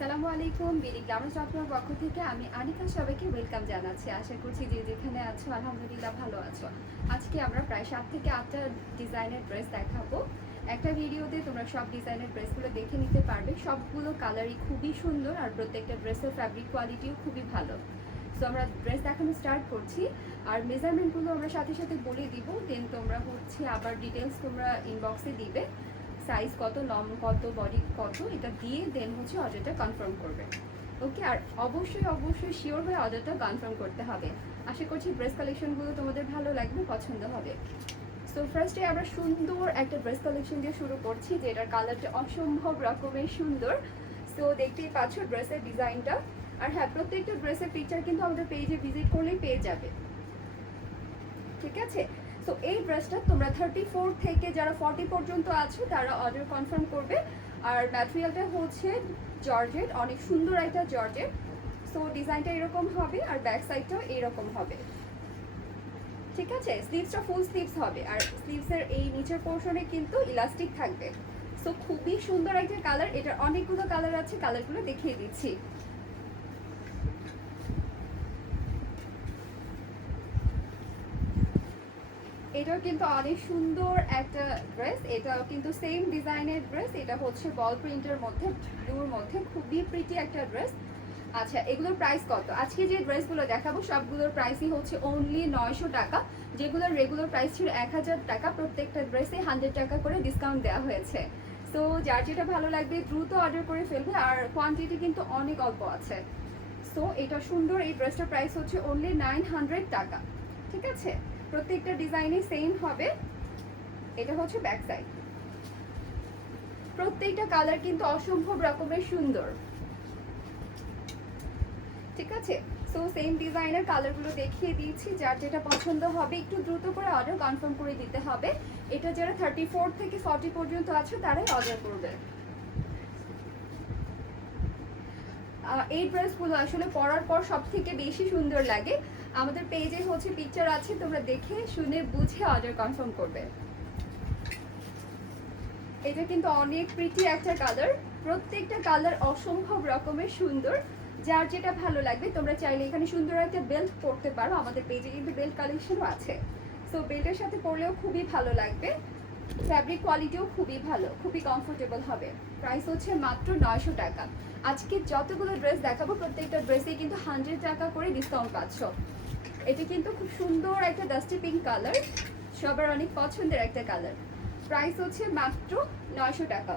আসসালামু আলাইকুম, BD Glamour চট্টগ্রামের পক্ষ থেকে আমি আনিকা সবাইকে ওয়েলকাম জানাচ্ছি। আশা করছি যে যেখানে আছো আলহামদুলিল্লাহ ভালো আছো। আজকে আমরা প্রায় 7 থেকে 8টা ডিজাইনের ড্রেস দেখাবো। একটা ভিডিওতে তোমরা সব ডিজাইনের ড্রেসগুলো দেখে নিতে পারবে। সবগুলো কালারই খুবই সুন্দর আর প্রত্যেকটা ড্রেসের ফ্যাব্রিক কোয়ালিটিও খুবই ভালো। সো আমরা ড্রেস দেখানো স্টার্ট করছি আর মেজারমেন্টগুলো আমরা সাথে সাথে বলে দিব, দেন তোমরা আবার ডিটেলস তোমরা ইনবক্সে দিবে। সাইজ কত, লং কত, বডি কত, এটা দিয়ে দেন অর্ডারটা কনফার্ম করবে। ওকে, আর অবশ্যই শিওর হয়ে অর্ডারটা কনফার্ম করতে হবে। আশা করছি ড্রেস কালেকশনগুলো তোমাদের ভালো লাগবে, পছন্দ হবে। সো ফার্স্টে আমরা সুন্দর একটা ড্রেস কালেকশন দিয়ে শুরু করছি, যেটার কালারটা অসম্ভব রকমের সুন্দর। সো দেখতেই পাচ্ছ ড্রেসের ডিজাইনটা। আর হ্যাঁ, প্রত্যেকটা ড্রেসের পিকচার কিন্তু আমাদের পেজে ভিজিট করলেই পেয়ে যাবে, ঠিক আছে? সো এই ড্রেসটা তোমরা 34 থেকে যারা 40 পর্যন্ত আছো তারা অর্ডার কনফার্ম করবে। আর ম্যাটেরিয়ালটা হচ্ছে জর্জেট, অনেক সুন্দর একটা জর্জেট। সো ডিজাইনটা এরকম হবে আর ব্যাক সাইডটাও এরকম হবে, ঠিক আছে? স্লিভসটা ফুল স্লিভস হবে আর স্লিভসের এই নিচের পোর্শনে কিন্তু ইলাস্টিক থাকবে। সো খুবই সুন্দর একটা কালার। এটার অনেকগুলো কালার আছে, কালারগুলো দেখিয়ে দিচ্ছি। এটাও কিন্তু অনেক সুন্দর একটা ড্রেস। এটাও কিন্তু সেম ডিজাইনের ড্রেস। এটা হচ্ছে বল প্রিন্টের মধ্যে, ব্লুর মধ্যে, খুবই প্রিটি একটা ড্রেস। আচ্ছা, এগুলোর প্রাইস কত? আজকে যে ড্রেসগুলো দেখাবো সবগুলোর প্রাইসই হচ্ছে অনলি 900 টাকা। যেগুলোর রেগুলার প্রাইস ছিল 1000 টাকা, প্রত্যেকটা ড্রেসে 100 টাকা করে ডিসকাউন্ট দেওয়া হয়েছে। সো যার যেটা ভালো লাগবে দ্রুত অর্ডার করে ফেলবে, আর কোয়ান্টিটি কিন্তু অনেক অল্প আছে। সো এটা সুন্দর, এই ড্রেসটার প্রাইস হচ্ছে অনলি 900 টাকা, ঠিক আছে? প্রত্যেকটা ডিজাইনই সেম হবে। এটা হচ্ছে ব্যাক সাইড। প্রত্যেকটা কালার কিন্তু অসম্ভব রকমের সুন্দর, ঠিক আছে? সো সেম ডিজাইনের কালারগুলো দেখিয়ে দিয়েছি, যার যেটা পছন্দ হবে একটু দ্রুত করে অর্ডার কনফার্ম করে দিতে হবে। এটা যারা 34 থেকে 40 পর্যন্ত আছে তারাই অর্ডার করবে। এই ড্রেসগুলো আসলে পরার পর সব থেকে বেশি সুন্দর লাগে। আমাদের পেজে হচ্ছে পিকচার আছে, তোমরা দেখে শুনে বুঝে অর্ডার কনফার্ম করবে। এটা কিন্তু অনেক প্রিটি একটা কালার, প্রত্যেকটা কালার অসম্ভব রকমের সুন্দর। যার যেটা ভালো লাগবে তোমরা চাইলে এখানে সুন্দর একটা বেল্ট পরতে পারো, আমাদের পেজে কিন্তু বেল্ট কালেকশনও আছে। সো বেল্টের সাথে পরলেও খুবই ভালো লাগবে। ফ্যাব্রিক কোয়ালিটিও খুবই ভালো, খুবই কমফোর্টেবল হবে। প্রাইস হচ্ছে মাত্র 900 টাকা। আজকে যতগুলো ড্রেস দেখাবো প্রত্যেকটা ড্রেসে কিন্তু 100 টাকা করে ডিসকাউন্ট পাচ্ছ। এটা কিন্তু খুব সুন্দর একটা ডাস্টি পিঙ্ক কালার, সবার অনেক পছন্দের একটা কালার। প্রাইস হচ্ছে মাত্র 900 টাকা,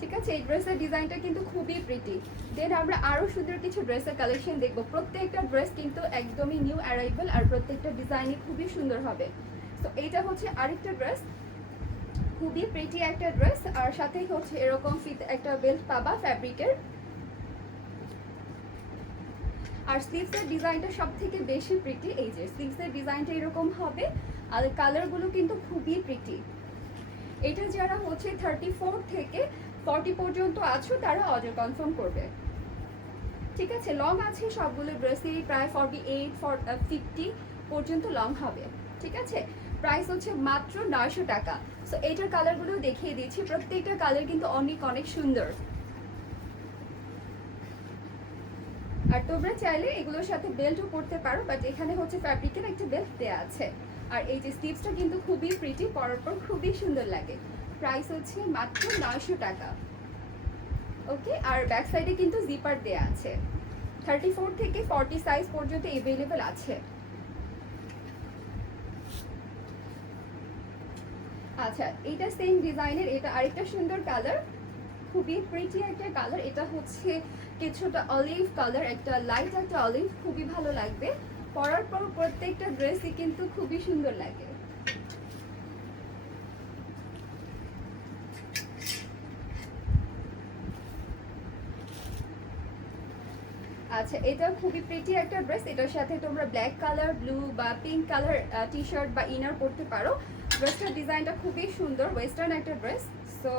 ঠিক আছে? এই ড্রেসের ডিজাইনটা কিন্তু খুবই প্রিটি। দেন আমরা আরো সুন্দর কিছু ড্রেসের কালেকশন দেখব। প্রত্যেকটা ড্রেস কিন্তু একদমই নিউ অ্যারাইভাল আর প্রত্যেকটা ডিজাইনই খুবই সুন্দর হবে। তো এইটা হচ্ছে আরেকটা ড্রেস, খুবই প্রিটি একটা ড্রেস, আর সাথেই হচ্ছে এরকম একটা বেল্ট পাবা ফ্যাব্রিকের। আর স্লিভসের ডিজাইনটা সব থেকে বেশি প্রিটি। এই যে স্লিভসের ডিজাইনটা এরকম হবে আর কালারগুলো কিন্তু খুবই প্রিটি। এটা যারা হচ্ছে 34 থেকে 40 পর্যন্ত আছো তারা অর্ডার কনফার্ম করবে, ঠিক আছে? লং আছে সবগুলো ড্রেসেরই, প্রায় 48 50 পর্যন্ত লং হবে, ঠিক আছে? প্রাইস হচ্ছে মাত্র 900 টাকা। সো এইটার কালারগুলো দেখিয়ে দিচ্ছি, প্রত্যেকটা কালার কিন্তু অনেক অনেক সুন্দর। আর তোমরা চাইলে এগুলোর সাথে বেল্টও পরতে পারো, বাট এখানে হচ্ছে ফ্যাব্রিকের একটা বেল্ট দেওয়া আছে। আর এই যে স্লিভসটা কিন্তু খুবই প্রিটি, পরার পর খুবই সুন্দর লাগে। প্রাইস হচ্ছে মাত্র 900 টাকা, ওকে? আর ব্যাক সাইডে কিন্তু জিপার দেওয়া আছে। 34 থেকে 40 সাইজ পর্যন্ত অ্যাভেলেবেল আছে। আচ্ছা, এটা সেম ডিজাইনের, এটা আরেকটা সুন্দর কালার, খুবই প্রিটি একটা কালার। এটা হচ্ছে কিছুটা অলিভ কালার, একটা লাইট একটা অলিভ, খুবই ভালো লাগবে। পরার পর প্রত্যেকটা ড্রেসই কিন্তু খুবই সুন্দর লাগে। আচ্ছা, এটা খুবই প্রিটি একটা ড্রেস। এটার সাথে তোমরা ব্ল্যাক কালার, ব্লু বা পিঙ্ক কালার টি শার্ট বা ইনার পরতে পারো। ড্রেসটার ডিজাইনটা খুবই সুন্দর, ওয়েস্টার্ন একটা ড্রেস। সো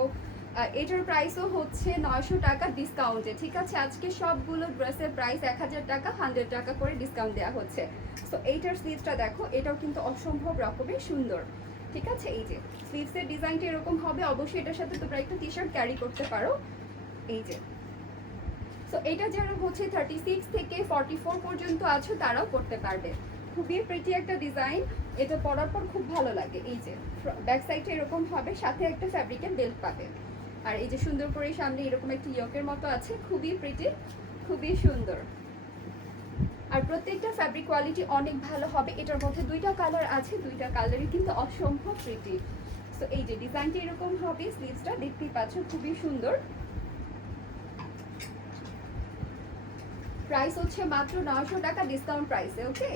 এটার প্রাইসও হচ্ছে 900 টাকা ডিসকাউন্টে, ঠিক আছে? আজকে সবগুলো ড্রেসের প্রাইস 1000 টাকা, 100 টাকা করে ডিসকাউন্ট দেওয়া হচ্ছে। সো এইটার স্লিভসটা দেখো, এটাও কিন্তু অসম্ভব রকমের সুন্দর। ঠিক আছে, এই যে স্লিভসের ডিজাইনটা এরকম হবে। অবশ্যই এটার সাথে তোমরা একটা টি শার্ট ক্যারি করতে পারো। এই যে, সো এটা যারা হচ্ছে 36 থেকে 44 পর্যন্ত আছো তারাও করতে পারবে। খুবই প্রিটি একটা ডিজাইন, এটা পরার পর খুব ভালো লাগে। এই যে ব্যাক সাইডটা এরকম হবে, সাথে একটা ফ্যাব্রিকের বেল্ট পাবে। আর এই যে সুন্দর করে সামনে এরকম একটা ইয়কের মতো আছে, খুবই প্রিটি, খুবই সুন্দর। আর প্রত্যেকটা ফ্যাব্রিক কোয়ালিটি অনেক ভালো হবে। এটার মধ্যে দুইটা কালার আছে, দুইটা কালারই কিন্তু অসম্ভব প্রিটি। সো এই যে ডিজাইনটা এরকম হবে, স্লিভসটা দেখতেই পাচ্ছ খুবই সুন্দর। প্রাইস হচ্ছে মাত্র 900 টাকা ডিসকাউন্ট প্রাইসে। ওকে,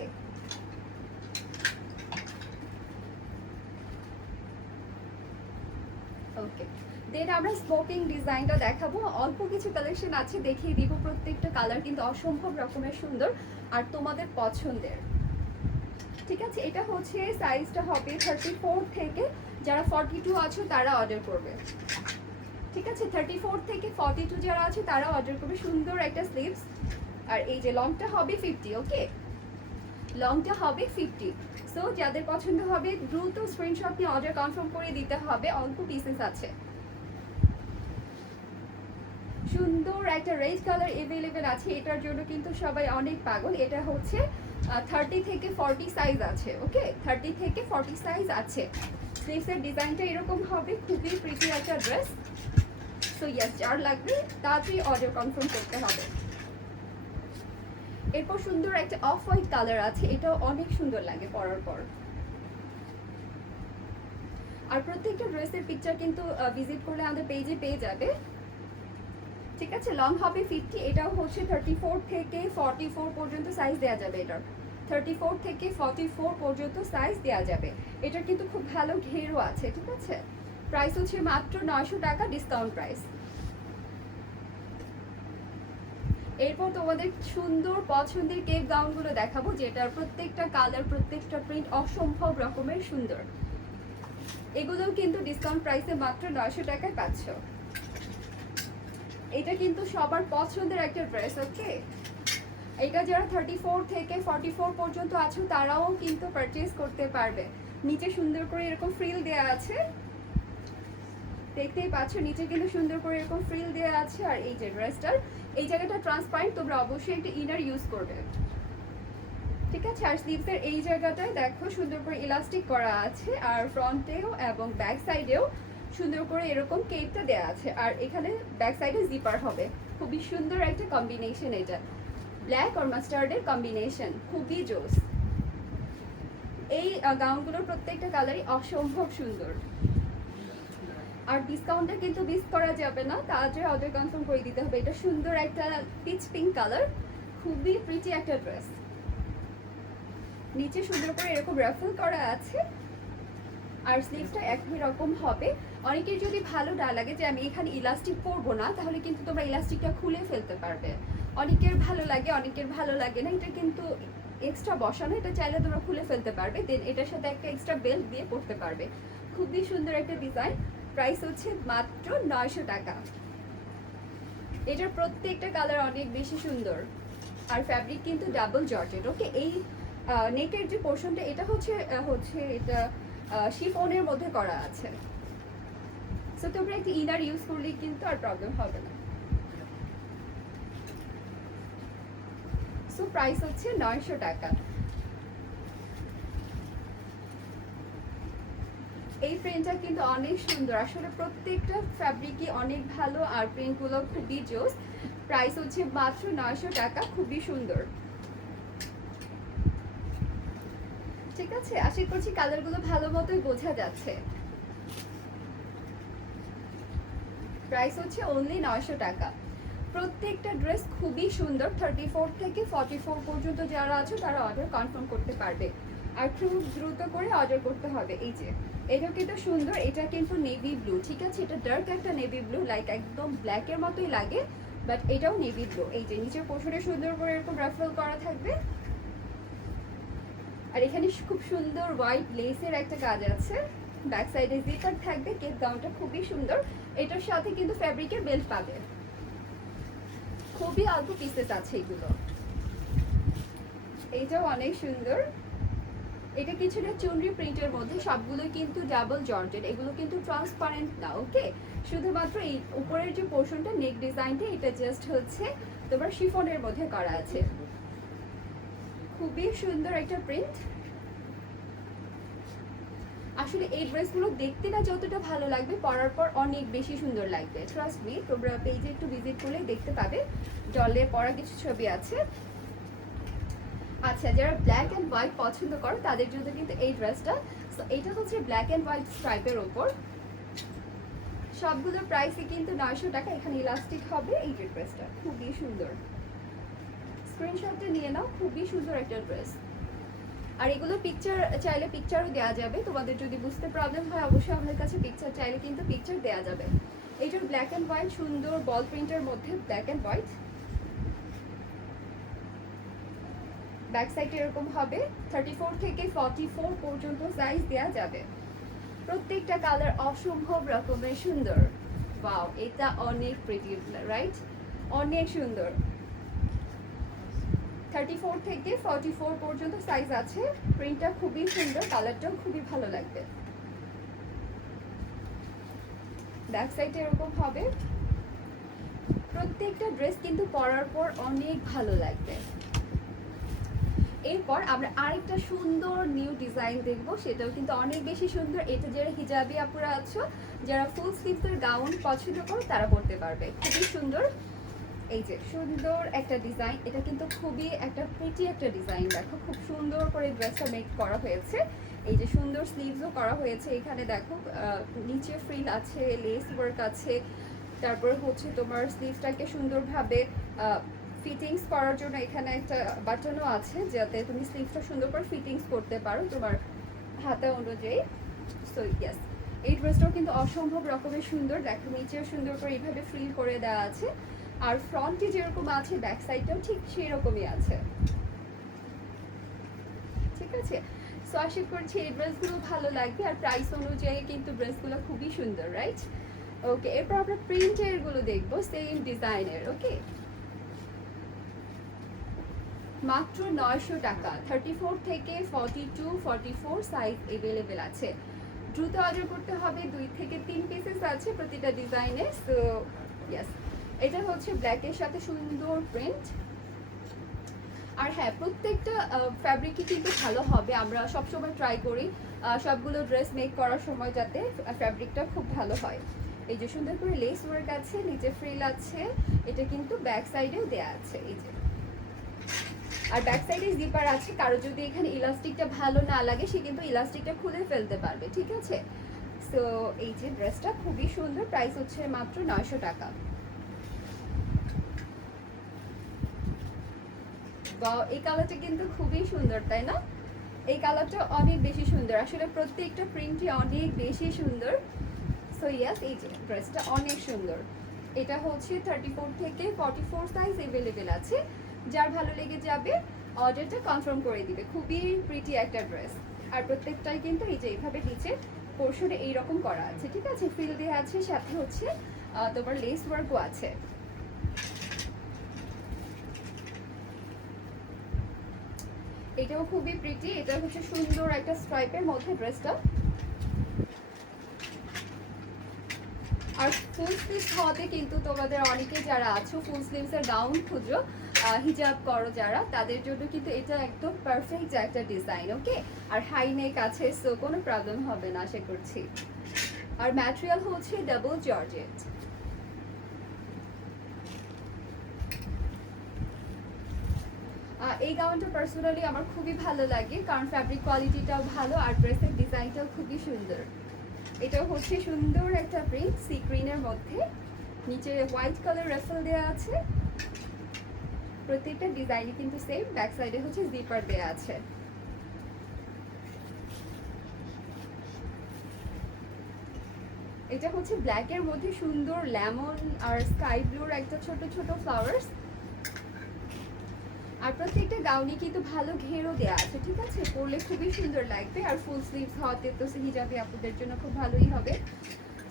ওকে, দেন আমরা স্মোকিং ডিজাইনটা দেখাবো। অল্প কিছু কালেকশন আছে, দেখিয়ে দিব। প্রত্যেকটা কালার কিন্তু অসম্ভব রকমের সুন্দর আর তোমাদের পছন্দের। ঠিক আছে, এটা হচ্ছে সাইজটা হবে 34 থেকে, যারা 42 আছো তারা অর্ডার করবে। ঠিক আছে, 34 থেকে 42 যারা আছে তারা অর্ডার করবে। সুন্দর একটা স্লিভস। আর এই যে লংটা হবে 50। ওকে, লংটা হবে 50। সো যাদের পছন্দ হবে দ্রুত স্ক্রিনশট নিয়ে অর্ডার কনফার্ম করে দিতে হবে, অল্প পিসেস আছে। সুন্দর একটা রেড কালার अवेलेबल আছে, এটার জন্য কিন্তু সবাই অনেক পাগল। এটা হচ্ছে 30 থেকে 40 সাইজ আছে। ওকে, 30 থেকে 40 সাইজ আছে। স্লিভসের ডিজাইনটা এরকম হবে, খুবই প্রিটি একটা ড্রেস। সো ইয়েস, যার লাগবে তাড়াতাড়ি অর্ডার কনফার্ম করতে হবে। এরপর সুন্দর একটা অফ হোয়াইট কালার আছে, এটাও অনেক সুন্দর লাগে পরার পর। আর প্রত্যেকটা ড্রেসের পিকচার কিন্তু ভিজিট করলে আমাদের পেজে পেয়ে যাবে। ঠিক আছে, লং হবে 50। এটাও হচ্ছে 34 থেকে 44 পর্যন্ত সাইজ দেওয়া যাবে। এটার 34 থেকে 44 পর্যন্ত সাইজ দেওয়া যাবে। এটার কিন্তু খুব ভালো ঘেরও আছে। ঠিক আছে, প্রাইস হচ্ছে মাত্র 900 টাকা ডিসকাউন্ট প্রাইস। এরপর তোমাদের সুন্দর পছন্দের কেপ গাউনগুলো দেখাবো, যেটার প্রত্যেকটা কালার, প্রত্যেকটা প্রিন্ট অসম্ভব রকমের সুন্দর। এগুলোও কিন্তু ডিসকাউন্ট প্রাইসে মাত্র 900 টাকায় পাচ্ছ। এটা কিন্তু সবার পছন্দের একটা ড্রেস। ওকে, এটা যারা 34 থেকে 44 পর্যন্ত আছো তারাও কিন্তু পারচেজ করতে পারবে। নিচে সুন্দর করে এরকম ফ্রিল দেওয়া আছে, দেখতেই পাচ্ছ নিচে কিন্তু সুন্দর করে এরকম ফ্রিল দেওয়া আছে। আর এই যে ড্রেসটার এই জায়গাটা ট্রান্সপারেন্ট, তোমরা অবশ্যই একটা ইনার ইউজ করবে। ঠিক আছে, আর স্লিভসের এই জায়গাটায় দেখো সুন্দর করে ইলাস্টিক করা আছে, আর ফ্রন্টেও এবং ব্যাক সাইডেও সুন্দর করে এরকম কেপটা দেওয়া আছে। আর এখানে ব্যাক সাইডে জিপার হবে। খুবই সুন্দর একটা কম্বিনেশন, এটা ব্ল্যাক আর মাস্টার্ডের কম্বিনেশন, খুবই জোস। এই গাউনগুলোর প্রত্যেকটা কালারই অসম্ভব সুন্দর। আর ডিসকাউন্টটা কিন্তু মিস করা যাবে না, তাড়াতাড়ি অর্ডার কনফার্ম করে দিতে হবে। এটা সুন্দর একটা পিচ পিঙ্ক কালার, খুবই প্রিটি একটা ড্রেস। নিচে সুন্দর করে এরকম রাফেল করা আছে, আর স্লিভসটা একই রকম হবে। অনেকের যদি ভালো না লাগে যে আমি এখানে ইলাস্টিক করবো না, তাহলে কিন্তু তোমরা ইলাস্টিকটা খুলে ফেলতে পারবে। অনেকের ভালো লাগে, অনেকের ভালো লাগে না। এটা কিন্তু এক্সট্রা বসানো, এটা চাইলে তোমরা খুলে ফেলতে পারবে। দেন এটার সাথে একটা এক্সট্রা বেল্ট দিয়ে পরতে পারবে। খুবই সুন্দর একটা ডিজাইন। প্রাইস হচ্ছে মাত্র 900 টাকা। এটার প্রত্যেকটা কালার অনেক বেশি সুন্দর, আর ফ্যাব্রিক কিন্তু ডাবল জর্জেট। ওকে, এই নেকের যে পোর্শনটা এটা হচ্ছে এটা শিফনের মধ্যে করা আছে। সো তোমরা একটা ইনার ইউজ করলে কিন্তু আর প্রবলেম হবে না। সো প্রাইস হচ্ছে 900 টাকা। এই প্রিন্টটা কিন্তু অনেক সুন্দর, আসলে প্রত্যেকটা ফ্যাব্রিকই অনেক ভালো, আর প্রিন্টগুলো খুবই জোস। প্রাইস হচ্ছে মাত্র 900 টাকা, খুবই সুন্দর। ঠিক আছে, আশা করছি কালারগুলো ভালো মতোই বোঝা যাচ্ছে। প্রাইস হচ্ছে অনলি 900 টাকা। প্রত্যেকটা ড্রেস খুবই সুন্দর। 34 থেকে 44 পর্যন্ত যারা আছো তারা অর্ডার কনফার্ম করতে পারবে, আর খুব দ্রুত করে অর্ডার করতে হবে। এই যে এটাও কিন্তু সুন্দর, এটা কিন্তু নেভি ব্লু। ঠিক আছে, এটা ডার্ক একটা নেভি ব্লু, লাইক একদম ব্ল্যাকের মতোই লাগে, বাট এটাও নেভি ব্লু। এই যে নিচের পোর্শনে সুন্দর করে এরকম রাফেল করা থাকবে, আর এখানে খুব সুন্দর হোয়াইট লেসের একটা কাজ আছে। ব্যাক সাইডে জিপার থাকবে। কেপ গাউনটা খুবই সুন্দর। এটার সাথে কিন্তু ফ্যাব্রিকের বেল্ট পাবে। খুবই অল্প পিসেস আছে এগুলো। এইটাও অনেক সুন্দর। এটা কিছুটা চুনরি প্রিন্টের মধ্যে, সবগুলো কিন্তু ডাবল জর্জেট, এগুলো কিন্তু ট্রান্সপারেন্ট না, ওকে। শুধুমাত্র এই উপরের যে পোর্শনটা নেক ডিজাইনটা এটা জাস্ট হচ্ছে তোমার শিফনের মধ্যে করা আছে। খুবই সুন্দর একটা প্রিন্ট। আসলে এই ড্রেসগুলো দেখতে না যতটা ভালো লাগবে, পরার পর অনেক বেশি সুন্দর লাগবে, ট্রাস্ট মি। তোমরা পেজে একটু ভিজিট করলে দেখতে পাবে, ডলে পরা কিছু ছবি আছে। আচ্ছা, যারা ব্ল্যাক অ্যান্ড হোয়াইট পছন্দ করো তাদের জন্য কিন্তু এই ড্রেসটা। সো এটা হচ্ছে ব্ল্যাক অ্যান্ড হোয়াইট স্ট্রাইপের ওপর, সবগুলোর প্রাইসই কিন্তু 900 টাকা। এখানে ইলাস্টিক হবে। এই যে ড্রেসটা খুবই সুন্দর, স্ক্রিনশটটা নিয়ে নাও, খুবই সুন্দর একটা ড্রেস। আর এগুলো পিকচার চাইলে পিকচারও দেওয়া যাবে, তোমাদের যদি বুঝতে প্রবলেম হয় অবশ্যই আমাদের কাছে পিকচার চাইলে কিন্তু পিকচার দেওয়া যাবে। এইটার ব্ল্যাক অ্যান্ড হোয়াইট সুন্দর বল প্রিন্টের মধ্যে black and white, back side এরকম হবে। 34 থেকে 44 পর্যন্ত সাইজ দেওয়া যাবে। প্রত্যেকটা কালার অসম্ভব রকমের সুন্দর। ওয়াও, এটা অনেক প্রিটি, রাইট? অনেক সুন্দর। 34 থেকে 44 পর্যন্ত সাইজ আছে। প্রিন্টটা খুবই সুন্দর, কালারটাও খুবই ভালো লাগবে। ব্যাক সাইডে এরকম হবে। প্রত্যেকটা ড্রেস কিন্তু পরার পর অনেক ভালো লাগবে। এরপর আমরা আরেকটা সুন্দর নিউ ডিজাইন দেখবো, সেটাও কিন্তু অনেক বেশি সুন্দর। এটা যারা হিজাবি আপুরা আছো, যারা ফুল স্লিভসের গাউন পছন্দ করো তারা পরতে পারবে, খুবই সুন্দর। এই যে সুন্দর একটা ডিজাইন, এটা কিন্তু খুবই একটা প্রিটি একটা ডিজাইন। দেখো খুব সুন্দর করে ড্রেসটা মেক করা হয়েছে। এই যে সুন্দর স্লিভসও করা হয়েছে। এখানে দেখো নিচে ফ্রিল আছে, লেস ওয়ার্ক আছে। তারপর হচ্ছে তোমার স্লিভসটাকে সুন্দরভাবে ফিটিংস করার জন্য এখানে একটা বাটনও আছে, যাতে তুমি স্লিভসটা সুন্দর করে ফিটিংস করতে পারো তোমার হাতা অনুযায়ী। সো ইয়েস, এই ড্রেসটাও কিন্তু অসম্ভব রকমের সুন্দর। দেখো নিচেও সুন্দর করে এইভাবে ফ্রিল করে দেওয়া আছে, আর ফ্রন্টে যেরকম আছে ব্যাক সাইডটাও ঠিক সেই রকমই আছে, ঠিক আছে। সো আশা করছি এই ড্রেসগুলো ভালো লাগবে, আর প্রাইস অনুযায়ী কিন্তু ড্রেসগুলো খুবই সুন্দর, রাইট? ওকে, এরপর আমরা প্রিন্টের গুলো দেখবো, সেম ডিজাইনের। ওকে, মাত্র 900 টাকা। 34 থেকে 42, 44 সাইজ এভেলেবেল আছে। দ্রুত অর্ডার করতে হবে, 2 থেকে 3 পিসেস আছে প্রতিটা ডিজাইনে। সো ইয়েস, এটা হচ্ছে ব্ল্যাকের সাথে সুন্দর প্রিন্ট। আর হ্যাঁ, প্রত্যেকটা ফ্যাব্রিকই কিন্তু ভালো হবে। আমরা সবসময় ট্রাই করি সবগুলো ড্রেস মেক করার সময় যাতে ফ্যাব্রিকটা খুব ভালো হয়। এই যে সুন্দর করে লেস ওয়ার্ক আছে, নিচে ফ্রিল আছে। এটা কিন্তু ব্যাক সাইডেও দেয়া আছে, এই যে। আর ব্যাক সাইডে জিপার আছে, কারো যদি এখানে ইলাস্টিকটা ভালো না লাগে সে কিন্তু ইলাস্টিকটা খুলে ফেলতে পারবে, ঠিক আছে। সো এই যে ড্রেসটা খুবই সুন্দর, প্রাইস হচ্ছে মাত্র 900 টাকা। এই কালারটা কিন্তু খুবই সুন্দর, তাই না? এই কালারটা অনেক বেশি সুন্দর, আসলে প্রত্যেকটা প্রিন্টই অনেক বেশি সুন্দর। সো ইয়াস, এই যে ড্রেসটা অনেক সুন্দর। এটা হচ্ছে 34 থেকে 44 সাইজ এভেলেবেল আছে। যার ভালো লেগে যাবে অর্ডারটা কনফার্ম করে দিবে। খুবই প্রিটি একটা ড্রেস, আর প্রত্যেকটাই কিন্তু এই যে এইভাবে নিচে পোর্শনে এইরকম করা আছে, ঠিক আছে। ফ্রিল দেওয়া আছে, সাথে হচ্ছে তোমার লেস ওয়ার্কও আছে। এটাও খুবই প্রিটি। এটা হচ্ছে সুন্দর একটা স্ট্রাইপের মধ্যে ড্রেসটা। আর ফুল স্লিভস হওয়াতে কিন্তু তোমাদের অনেকে যারা আছো ফুল স্লিভসের গাউন খুঁজো, হিজাব করো যারা, তাদের জন্য কিন্তু এটা একদম পারফেক্ট একটা ডিজাইন। ওকে, আর হাই নেক আছে, সো কোনো প্রবলেম হবে না আশা করছি। আর ম্যাটেরিয়াল হচ্ছে ডাবল জর্জেট। এই গাউনটা পার্সোনালি আমার খুবই ভালো লাগে, কারণ ফ্যাব্রিক কোয়ালিটিটাও ভালো আর ড্রেসের ডিজাইনটাও খুবই সুন্দর। এটাও হচ্ছে সুন্দর একটা প্রিন্ট সি গ্রিনের মধ্যে, নিচে হোয়াইট কালার রেফেল দেওয়া আছে। প্রত্যেকটা ডিজাইনই কিন্তু সেম। ব্যাক সাইডে হচ্ছে জিপার দেওয়া আছে। এটা হচ্ছে ব্ল্যাকের মধ্যে সুন্দর লেমন আর স্কাই ব্লুর একটা ছোট ছোট ফ্লাওয়ার্স। আর প্রত্যেকটা গাউনি কিন্তু ভালো ঘেরও দেওয়া আছে, ঠিক আছে। পরলে খুবই সুন্দর লাগবে, আর ফুল স্লিভস হওয়াতে তো হিজাবে আপনাদের জন্য খুব ভালোই হবে।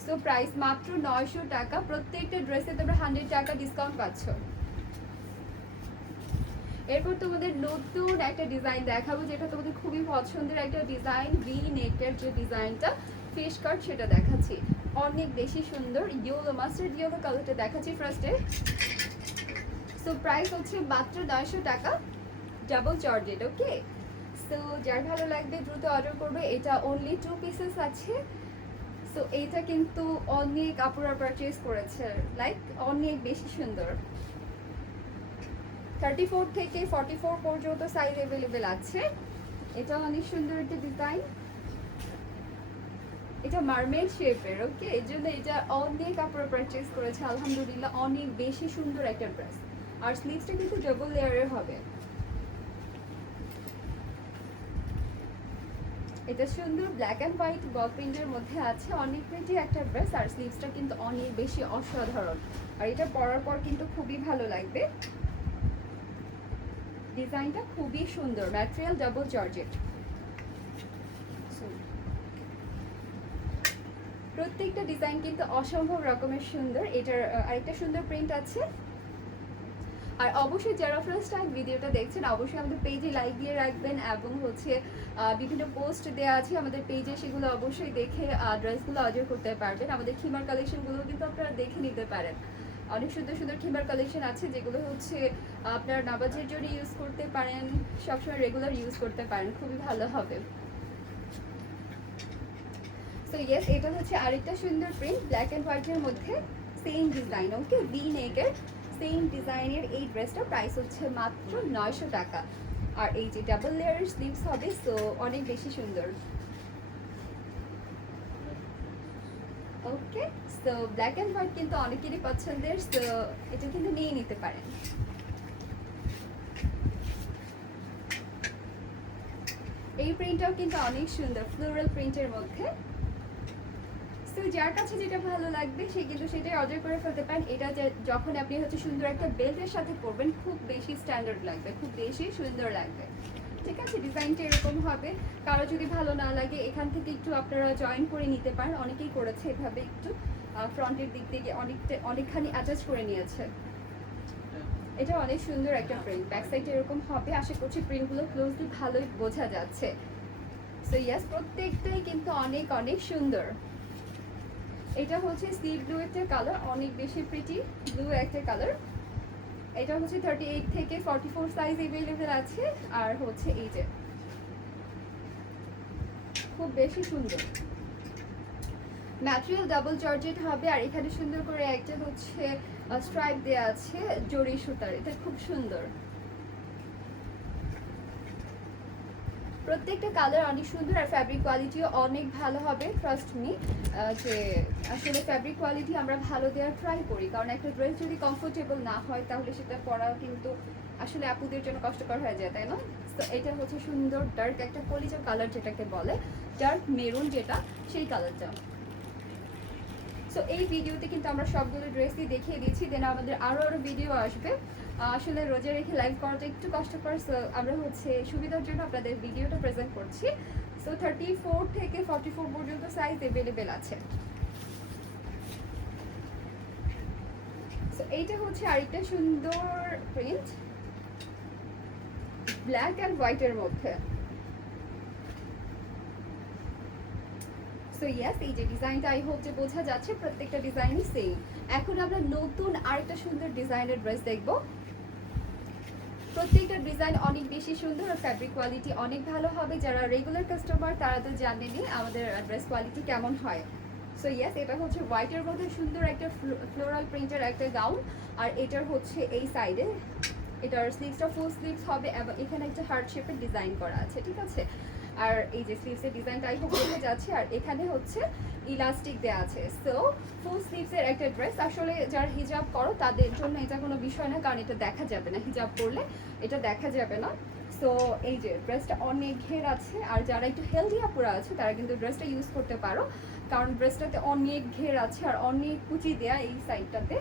সো প্রাইস মাত্র 900 টাকা। প্রত্যেকটা ড্রেসে তোমরা 100 টাকা ডিসকাউন্ট পাচ্ছ। এরপর তোমাদের নতুন একটা ডিজাইন দেখাবো, যেটা তোমাদের খুবই পছন্দের একটা ডিজাইন, ভি নেকের যে ডিজাইনটা ফিশ কাট সেটা দেখাচ্ছি, অনেক বেশি সুন্দর। ইয়েলো মাস্টার্ড ইয়েলো কালারটা দেখাচ্ছি ফার্স্টে। সো প্রাইস হচ্ছে মাত্র 900 টাকা, ডাবল জর্জেট। ওকে, সো যার ভালো লাগবে দ্রুত অর্ডার করবে। এটা অনলি 2 পিসেস আছে। সো এইটা কিন্তু অনেক আপুরা পারচেজ করেছে, লাইক অনেক বেশি সুন্দর। 34 থেকে 44 পর্যন্ত সাইজ অ্যাভেলেবেল আছে। এটা অনেক সুন্দর একটা ডিজাইন, এটা মারমেড শেপের। ওকে, এই জন্য এটা অনেক আপুরা পারচেজ করেছে আলহামদুলিল্লাহ, অনেক বেশি সুন্দর একটা ড্রেস। আর স্লিভসটা কিন্তু ডাবল লেয়ারের হবে। এটা সুন্দর ব্ল্যাক অ্যান্ড হোয়াইট বল প্রিন্টের মধ্যে আছে, অনেক প্রিটি একটা ড্রেস। আর স্লিভসটা কিন্তু অনেক বেশি অসাধারণ, আর এটা পরার পর কিন্তু খুবই ভালো লাগবে। ডিজাইনটা খুবই সুন্দর, ম্যাটেরিয়াল ডাবল জর্জেট। প্রত্যেকটা ডিজাইন কিন্তু অসম্ভব রকমের সুন্দর। এটার আরেকটা সুন্দর প্রিন্ট আছে। আর অবশ্যই যারা ফার্স্ট টাইম ভিডিওটা দেখছেন অবশ্যই আমাদের পেজে লাইক দিয়ে রাখবেন, এবং হচ্ছে বিভিন্ন পোস্ট দেওয়া আছে আমাদের পেজে, সেগুলো অবশ্যই দেখে ড্রেসগুলো অর্ডার করতে পারবেন। আমাদের খিমার কালেকশনগুলো কিন্তু আপনারা দেখে নিতে পারেন, অনেক সুন্দর সুন্দর খিমার কালেকশন আছে, যেগুলো হচ্ছে আপনার নামাজের জন্য ইউজ করতে পারেন, সবসময় রেগুলার ইউজ করতে পারেন, খুবই ভালো হবে। সো ইয়েস, এটা হচ্ছে আরেকটা সুন্দর প্রিন্ট ব্ল্যাক অ্যান্ড হোয়াইটের মধ্যে, সেম ডিজাইন। ওকে, ভি নেকের সেম ডিজাইনের এই ড্রেসটা প্রাইস হচ্ছে মাত্র 900 টাকা। আর এই যে ডাবল লেয়ার স্লিভস হবে, সো অনেক বেশি সুন্দর। ওকে, সো ব্ল্যাক অ্যান্ড হোয়াইট কিন্তু অনেকেরই পছন্দের, সো এটা কিন্তু নিয়ে নিতে পারেন। এই প্রিন্টটাও কিন্তু অনেক সুন্দর, ফ্লোরাল প্রিন্টের মধ্যে। তো যার কাছে যেটা ভালো লাগবে সে কিন্তু সেটাই অর্ডার করে ফেলতে পারেন। এটা যখন আপনি হচ্ছে সুন্দর একটা বেল্টের সাথে পরবেন, খুব বেশি স্ট্যান্ডার্ড লাগবে, খুব বেশি সুন্দর লাগবে। ঠিক আছে, ডিজাইনটা এরকম হবে। কারো যদি ভালো না লাগে এখান থেকে একটু আপনারা জয়েন করে নিতে পারেন, অনেকেই করেছে এভাবে, একটু ফ্রন্টের দিক থেকে অনেকখানি অ্যাটাচ করে নিয়েছে। এটা অনেক সুন্দর একটা প্রিন্ট, ব্যাক সাইডে এরকম হবে। আশা করছি প্রিন্টগুলো ক্লোজলি ভালোই বোঝা যাচ্ছে। সো ইয়াস, প্রত্যেকটাই কিন্তু অনেক অনেক সুন্দর। এটা হচ্ছে সি ব্লু একটা কালার, অনেক বেশি প্রিটি ব্লু একটা কালার। এটা হচ্ছে 38 থেকে 44 সাইজ অ্যাভেলেবেল আছে। আর হচ্ছে এই যে খুব বেশি সুন্দর, ম্যাটেরিয়াল ডাবল জর্জেট হবে। আর এখানে সুন্দর করে একটা হচ্ছে স্ট্রাইপ দেওয়া আছে জরি সুতার, এটা খুব সুন্দর। প্রত্যেকটা কালার অনেক সুন্দর, আর ফ্যাব্রিক কোয়ালিটিও অনেক ভালো হবে। ট্রাস্ট মি, যে আসলে ফ্যাব্রিক কোয়ালিটি আমরা ভালো দেওয়ার ট্রাই করি, কারণ একটা ড্রেস যদি কমফোর্টেবল না হয় তাহলে সেটা পরা কিন্তু আসলে আপুদের জন্য কষ্টকর হয়ে যায়, তাই না? তো এটা হচ্ছে সুন্দর ডার্ক একটা কলিজা কালার, যেটাকে বলে ডার্ক মেরুন, যেটা সেই কালারটা। সো এই ভিডিওতে কিন্তু আমরা সবগুলো ড্রেসই দেখিয়ে দিয়েছি, দেন আমাদের আরও ভিডিও আসবে। আসলে রোজা রেখে লাইভ করাটা একটু কষ্টকর, সো আমরা হচ্ছে সুবিধার জন্য আপনাদের ভিডিওটা প্রেজেন্ট করছি। সো 34 থেকে 44 পর্যন্ত সাইজ অ্যাভেলেবেল আছে। সো এইটা হচ্ছে আরেকটা সুন্দর প্রিন্ট ব্ল্যাক অ্যান্ড হোয়াইটের মধ্যে। সো ইয়াস, এই যে ডিজাইনটা আই হোপ যে বোঝা যাচ্ছে, প্রত্যেকটা ডিজাইনই সেম। এখন আমরা নতুন আরেকটা সুন্দর ডিজাইনের ড্রেস দেখব। প্রত্যেকটা ডিজাইন অনেক বেশি সুন্দর, আর ফ্যাব্রিক কোয়ালিটি অনেক ভালো হবে। যারা রেগুলার কাস্টমার তারা তো জানেনই আমাদের ড্রেস কোয়ালিটি কেমন হয়। সো ইয়াস, এটা হচ্ছে হোয়াইটের মধ্যে সুন্দর একটা ফ্লোরাল প্রিন্টের একটা গাউন। আর এটার হচ্ছে এই সাইডে এটার স্লিভসটা ফুল স্লিভস হবে, এবং এখানে একটা হার্ট শেপের ডিজাইন করা আছে, ঠিক আছে। আর এই যে স্লিভসের ডিজাইনটা আই হোপ বোঝা যাচ্ছে, আর এখানে হচ্ছে ইলাস্টিক দেওয়া আছে। সো ফুল স্লিভসের একটা ড্রেস, আসলে যারা হিজাব করো তাদের জন্য এটা কোনো বিষয় না, কারণ এটা দেখা যাবে না, হিজাব করলে এটা দেখা যাবে না। সো এই যে ড্রেসটা অনেক ঘের আছে, আর যারা একটু হেলদি আপুরা আছে তারা কিন্তু ড্রেসটা ইউজ করতে পারো, কারণ ড্রেসটাতে অনেক ঘের আছে আর অনেক কুচি দেয়া এই সাইডটাতে।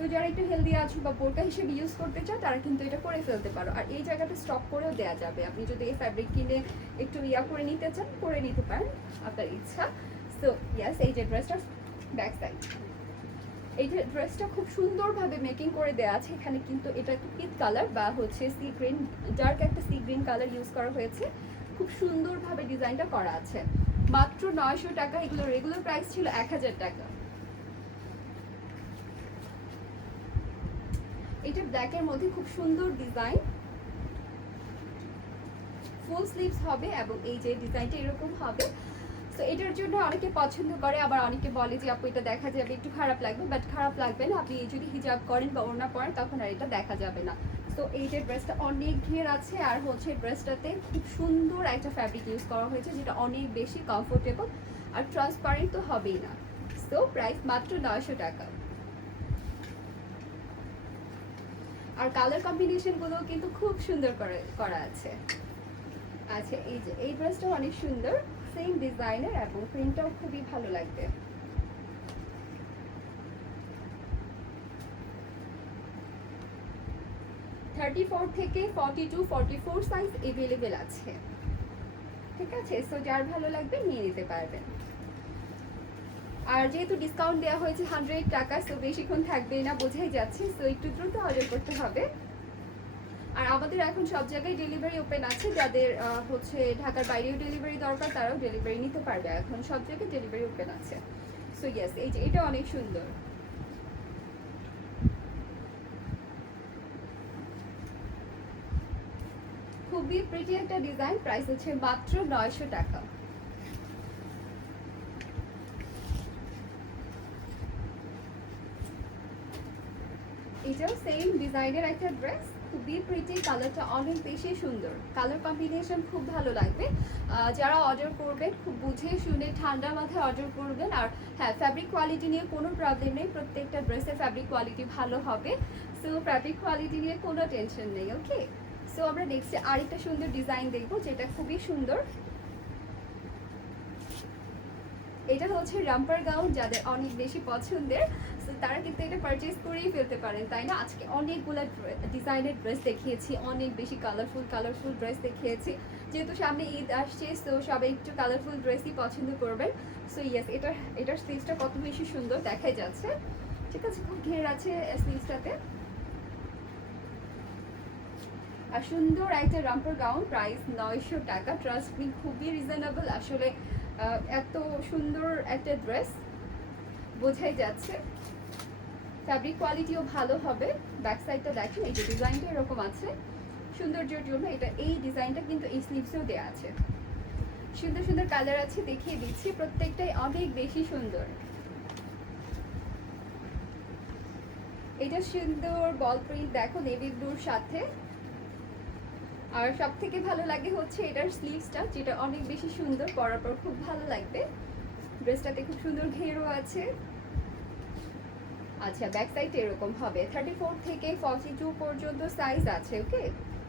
তো যারা একটু হেলদি আছো বা বোরকা হিসেবে ইউজ করতে চাও তারা কিন্তু এটা করে ফেলতে পারো। আর এই জায়গাটা স্টপ করেও দেওয়া যাবে, আপনি যদি এই ফ্যাব্রিক কিনে একটু করে নিতে চান করে নিতে পারেন, আপনার ইচ্ছা। সো ইয়াস, এই যে ড্রেসটার ব্যাক সাইড, এই যে ড্রেসটা খুব সুন্দরভাবে মেকিং করে দেওয়া আছে। এখানে কিন্তু এটা পিচ কালার বা হচ্ছে সি গ্রিন, ডার্ক একটা সি গ্রিন কালার ইউজ করা হয়েছে। খুব সুন্দরভাবে ডিজাইনটা করা আছে। মাত্র 900 টাকা। এগুলো রেগুলার প্রাইস ছিল 1000 টাকা। এটা ব্ল্যাকের মধ্যে খুব সুন্দর ডিজাইন, ফুল স্লিভস হবে এবং এই যে ডিজাইনটা এরকম হবে। তো এটার জন্য অনেকে পছন্দ করে, আবার অনেকে বলে যে আপু এটা দেখা যাবে একটু খারাপ লাগবে, বাট খারাপ লাগবে না। আপনি যদি হিজাব করেন বা ওড়না পরেন তখন আর এটা দেখা যাবে না। তো এই যে ড্রেসটা অনেক ঘের আছে, আর হচ্ছে ড্রেসটাতে খুব সুন্দর একটা ফ্যাব্রিক ইউজ করা হয়েছে যেটা অনেক বেশি কমফোর্টেবল আর ট্রান্সপারেন্ট তো হবেই না। সো প্রাইস মাত্র 900 টাকা। আর কালার কম্বিনেশনগুলো কিন্তু খুব সুন্দর করা আছে। আচ্ছা, এই যে এই ড্রেসটাও অনেক সুন্দর, সেম ডিজাইনের এবং প্রিন্টটাও খুবই ভালো লাগবে। থার্টি ফোর থেকে 42, 44 সাইজ এভেলেবেল আছে। ঠিক আছে, সো যার ভালো লাগবে নিয়ে নিতে পারবেন। আর যেহেতু ডিসকাউন্ট দেওয়া হয়েছে 100 টাকা, সো বেশিক্ষণ থাকবে না বোঝাই যাচ্ছে। সো একটু দ্রুত অর্ডার করতে হবে। আর আমাদের এখন সব জায়গায় ডেলিভারি ওপেন আছে। যাদের হচ্ছে ঢাকার বাইরেও ডেলিভারি দরকার তারাও ডেলিভারি নিতে পারবে। এখন সব জায়গায় ডেলিভারি ওপেন আছে। সো ইয়েস, এই যে এটা অনেক সুন্দর। খুবই প্রিটি একটা ডিজাইন। প্রাইস হচ্ছে মাত্র 900 টাকা। এটাও সেম ডিজাইনের একটা ড্রেস, খুবই প্রিটি, কালারটা অনেক বেশি সুন্দর, কালার কম্বিনেশন খুব ভালো লাগবে। যারা অর্ডার করবেন খুব বুঝে শুনে ঠান্ডা মাথায় অর্ডার করবেন। আর হ্যাঁ, ফ্যাব্রিক কোয়ালিটি নিয়ে কোনো প্রবলেম নেই, প্রত্যেকটা ড্রেসের ফ্যাব্রিক কোয়ালিটি ভালো হবে। সো ফ্যাব্রিক কোয়ালিটি নিয়ে কোনো টেনশন নেই। ওকে, সো আমরা নেক্সটে আরেকটা সুন্দর ডিজাইন দেখবো যেটা খুবই সুন্দর। এটা হচ্ছে রাম্পার গাউন, যাদের অনেক বেশি পছন্দের তারা কিন্তু এটা পারচেজ করেই ফেলতে পারেন, তাই না? আজকে অনেকগুলো ডিজাইনের ড্রেস দেখিয়েছি, অনেক বেশি কালারফুল ড্রেস দেখিয়েছি। যেহেতু সামনে ঈদ আসছে, সো সবাই একটু কালারফুল ড্রেসই পছন্দ করবেন। সো ইয়েস, এটার স্লিভসটা কত বেশি সুন্দর দেখাই যাচ্ছে। ঠিক আছে, খুব ঘের আছে স্লিভসটাতে। আর সুন্দর একটা রাম্পার গাউন, প্রাইস 900 টাকা। ট্রাস্ট মি, খুবই রিজনেবল। আসলে এত সুন্দর একটা ড্রেস বোঝাই যাচ্ছে। ফ্যাব্রিক কোয়ালিটিও ভালো হবে। ব্যাক সাইডটা দেখেন, এই যে ডিজাইনটা এরকম আছে। সৌন্দর্যের জন্য এটা, এই ডিজাইনটা কিন্তু এই স্লিভসেও দেওয়া আছে। সুন্দর সুন্দর কালার আছে, দেখিয়ে দিচ্ছি। প্রত্যেকটাই অনেক বেশি সুন্দর। এটা সুন্দর বল প্রিন্ট, দেখো নেভি ব্লুর সাথে। আর সব থেকে ভালো লাগে হচ্ছে এটার স্লিভসটা, যেটা অনেক বেশি সুন্দর, পরার পর খুব ভালো লাগবে। ড্রেসটাতে খুব সুন্দর ঘেরও আছে। আচ্ছা, ব্যাক সাইড এরকম হবে। 34 থেকে 42 পর্যন্ত সাইজ আছে। ওকে,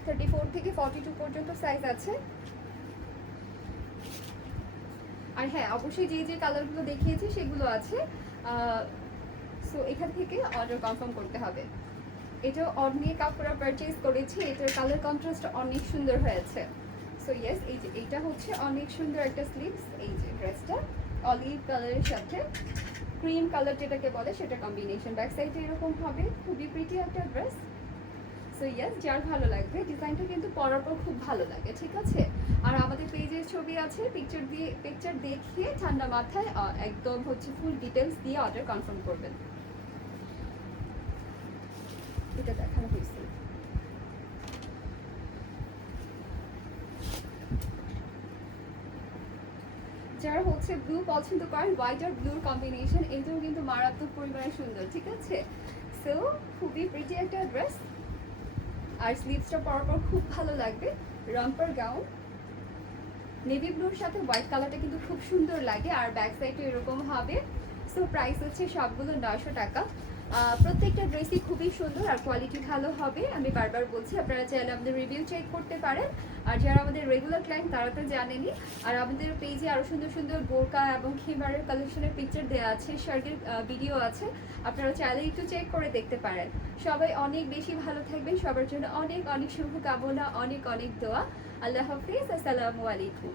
34 থেকে 42 পর্যন্ত সাইজ আছে। আর হ্যাঁ, অবশ্যই যে যে কালারগুলো দেখিয়েছি সেগুলো আছে। সো এখান থেকে অর্ডার কনফার্ম করতে হবে। এটা অনেক কাপড় পারচেজ করেছি, এটার কালার কন্ট্রাস্ট অনেক সুন্দর হয়েছে। সো ইয়েস, এই যে এটা হচ্ছে অনেক সুন্দর একটা স্লিভস। এই যে ড্রেসটা অলিভ কালারের সাথে ক্রিম কালার যেটাকে বলে সেটা কম্বিনেশন। ব্যাক সাইডে এরকম হবে, খুবই প্রিটি একটা ড্রেস। সো ইয়েস, যার ভালো লাগবে, ডিজাইনটা কিন্তু পরার পর খুব ভালো লাগে। ঠিক আছে, আর আমাদের পেজের ছবি আছে, পিকচার দেখিয়ে ঠান্ডা মাথায় একদম হচ্ছে ফুল ডিটেলস দিয়ে অর্ডার কনফার্ম করবেন। এটা দেখানো হয়েছে। যারা হচ্ছে ব্লু পছন্দ করেন, হোয়াইট আর ব্লুর কম্বিনেশন, এটাও কিন্তু মারাত্মক পরিমাণে সুন্দর। ঠিক আছে, সো খুবই প্রিটি একটা ড্রেস। আর স্লিভসটা পরার পর খুব ভালো লাগবে। রাম্পার গাউন, নেভি ব্লুর সাথে হোয়াইট কালারটা কিন্তু খুব সুন্দর লাগে। আর ব্যাক সাইডে এরকম হবে। সো প্রাইস হচ্ছে সবগুলো 900 টাকা। প্রত্যেকটা ড্রেসই খুবই সুন্দর আর কোয়ালিটি ভালো হবে। আমি বারবার বলছি, আপনারা চাইলে আমাদের রিভিউ চেক করতে পারেন। আর যারা আমাদের রেগুলার ক্লায়েন্ট তারা তো জানেনই। আর আমাদের পেজে আরও সুন্দর সুন্দর বোরকা এবং খিমারের কালেকশনের পিকচার দেওয়া আছে, শার্টের ভিডিও আছে, আপনারা চাইলে একটু চেক করে দেখতে পারেন। সবাই অনেক বেশি ভালো থাকবেন, সবার জন্য অনেক অনেক শুভকামনা, অনেক অনেক দোয়া। আল্লাহ হাফিজ, আসসালামু আলাইকুম।